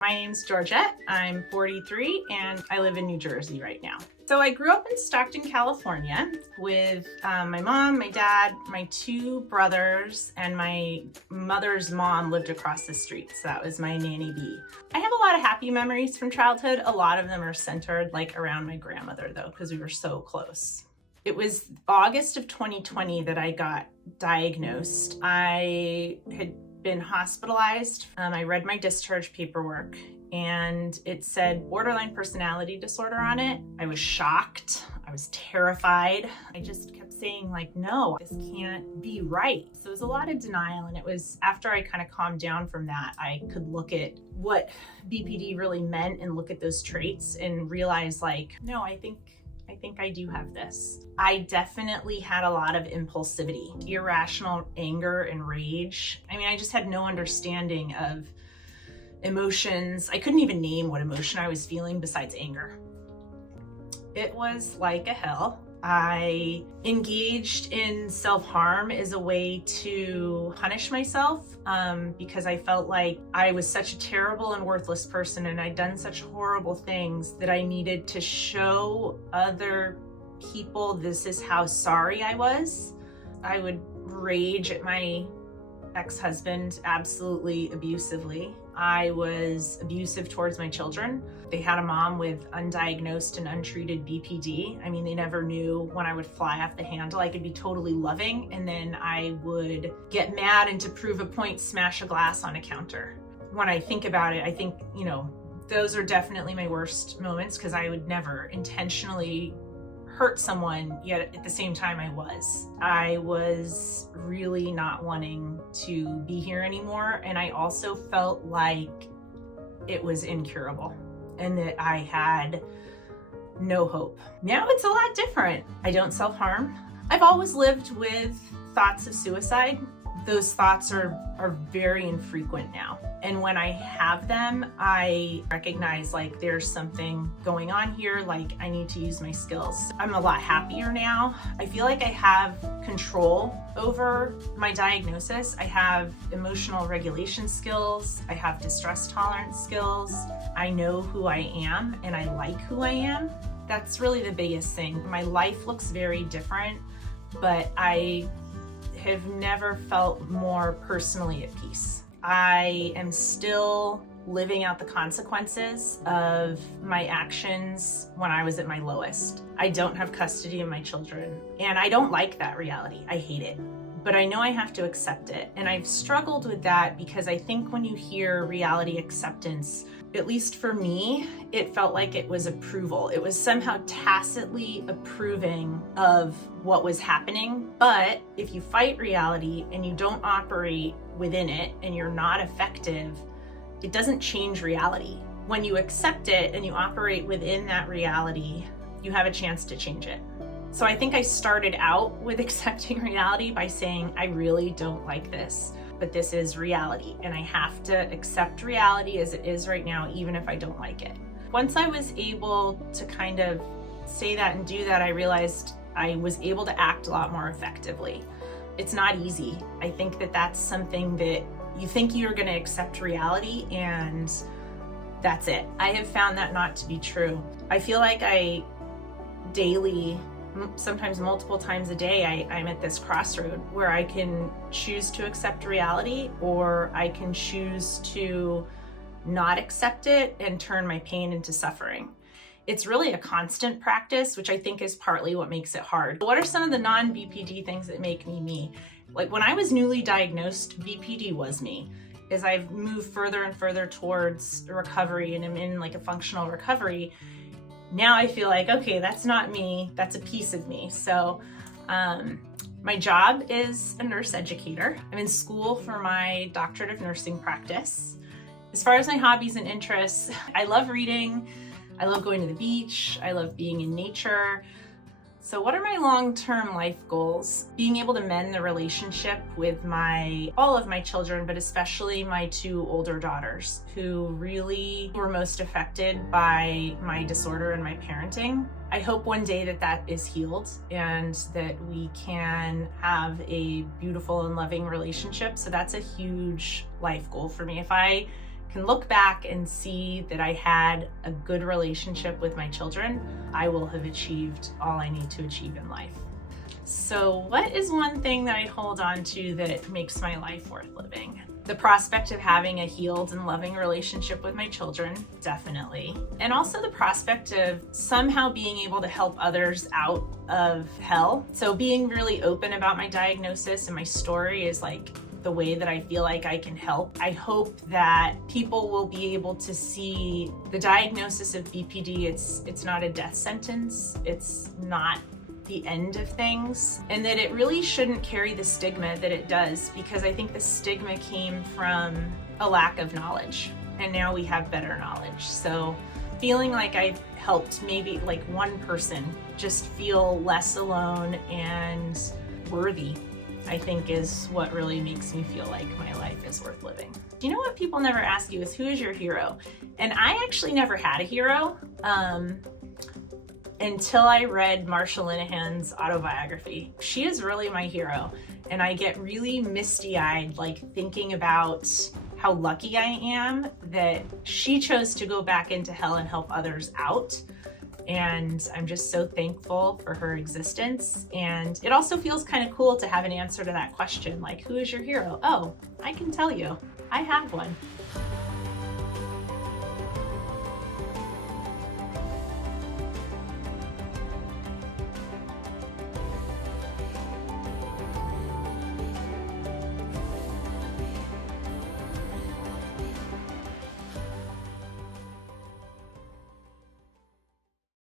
My name's Georgette, I'm 43, and I live in New Jersey right now. So I grew up in Stockton, California with my mom, my dad, my two brothers, and my mother's mom lived across the street, so that was my nanny B. I have a lot of happy memories from childhood. A lot of them are centered around my grandmother though, because we were so close. It was August of 2020 that I got diagnosed. I had been hospitalized. I read my discharge paperwork and it said borderline personality disorder on it. I was shocked. I was terrified. I just kept saying no, this can't be right. So it was a lot of denial, and it was after I kind of calmed down from that, I could look at what BPD really meant and look at those traits and realize no, I think I do have this. I definitely had a lot of impulsivity, irrational anger and rage. I just had no understanding of emotions. I couldn't even name what emotion I was feeling besides anger. It was like a hell. I engaged in self-harm as a way to punish myself because I felt like I was such a terrible and worthless person and I'd done such horrible things that I needed to show other people this is how sorry I was. I would rage at my ex-husband absolutely abusively. I was abusive towards my children. They had a mom with undiagnosed and untreated BPD. They never knew when I would fly off the handle. I could be totally loving and then I would get mad and to prove a point, smash a glass on a counter. When I think about it, I think, those are definitely my worst moments because I would never intentionally hurt someone, yet at the same time I was really not wanting to be here anymore, and I also felt like it was incurable and that I had no hope. Now it's a lot different. I don't self-harm. I've always lived with thoughts of suicide. Those thoughts are very infrequent now. And when I have them, I recognize there's something going on here, I need to use my skills. I'm a lot happier now. I feel like I have control over my diagnosis. I have emotional regulation skills. I have distress tolerance skills. I know who I am and I like who I am. That's really the biggest thing. My life looks very different, but I have never felt more personally at peace. I am still living out the consequences of my actions when I was at my lowest. I don't have custody of my children, and I don't like that reality. I hate it, but I know I have to accept it. And I've struggled with that because I think when you hear reality acceptance, at least for me, it felt like it was approval. It was somehow tacitly approving of what was happening. But if you fight reality and you don't operate within it and you're not effective, it doesn't change reality. When you accept it and you operate within that reality, you have a chance to change it. So I think I started out with accepting reality by saying, I really don't like this, but this is reality and I have to accept reality as it is right now, even if I don't like it. Once I was able to kind of say that and do that, I realized I was able to act a lot more effectively. It's not easy. I think that that's something that you think you're going to accept reality and that's it. I have found that not to be true. I feel like I daily, sometimes multiple times a day, I'm at this crossroad where I can choose to accept reality or I can choose to not accept it and turn my pain into suffering. It's really a constant practice, which I think is partly what makes it hard. What are some of the non-BPD things that make me me? When I was newly diagnosed, BPD was me. As I've moved further and further towards recovery and I'm in a functional recovery, now I feel okay, that's not me, that's a piece of me. So my job is a nurse educator. I'm in school for my doctorate of nursing practice. As far as my hobbies and interests, I love reading, I love going to the beach, I love being in nature. So what are my long-term life goals? Being able to mend the relationship with all of my children, but especially my two older daughters who really were most affected by my disorder and my parenting. I hope one day that is healed and that we can have a beautiful and loving relationship. So that's a huge life goal for me. If I can look back and see that I had a good relationship with my children, I will have achieved all I need to achieve in life. So what is one thing that I hold on to that makes my life worth living? The prospect of having a healed and loving relationship with my children, definitely. And also the prospect of somehow being able to help others out of hell. So being really open about my diagnosis and my story is like the way that I feel like I can help. I hope that people will be able to see the diagnosis of BPD. It's not a death sentence. It's not the end of things, and that it really shouldn't carry the stigma that it does, because I think the stigma came from a lack of knowledge, and now we have better knowledge. So feeling like I've helped maybe like one person just feel less alone and worthy, I think is what really makes me feel like my life is worth living. You know what people never ask you is, who is your hero? And I actually never had a hero. Until I read Marsha Linehan's autobiography. She is really my hero, and I get really misty-eyed like thinking about how lucky I am that she chose to go back into hell and help others out. And I'm just so thankful for her existence. And it also feels kind of cool to have an answer to that question, like, who is your hero? Oh, I can tell you, I have one.